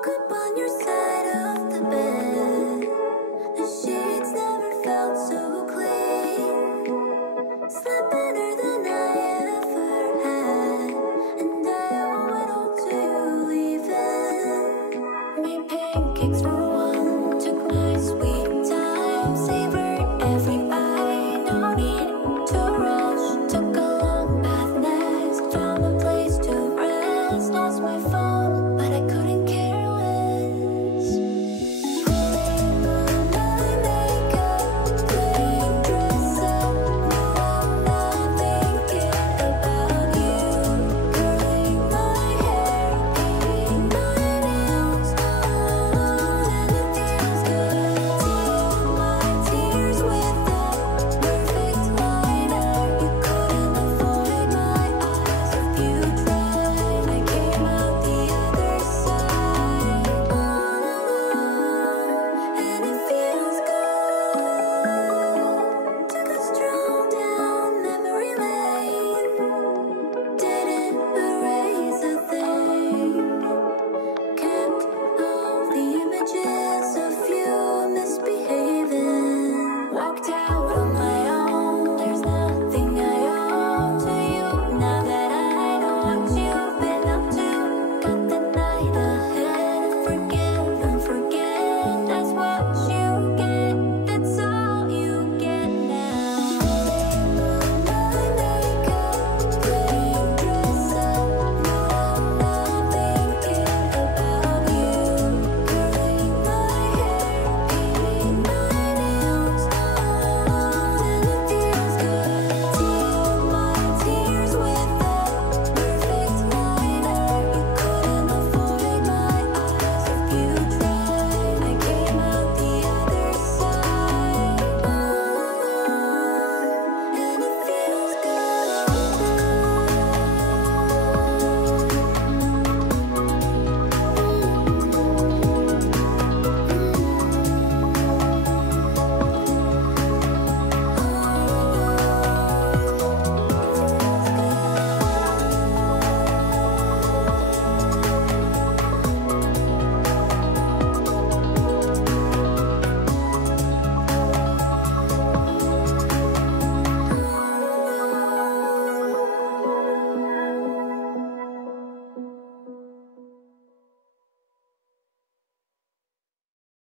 woke up on your side of the bed. The sheets never felt so clean. Slept better than I ever had, and I owe it all to you leaving. Made pancakes for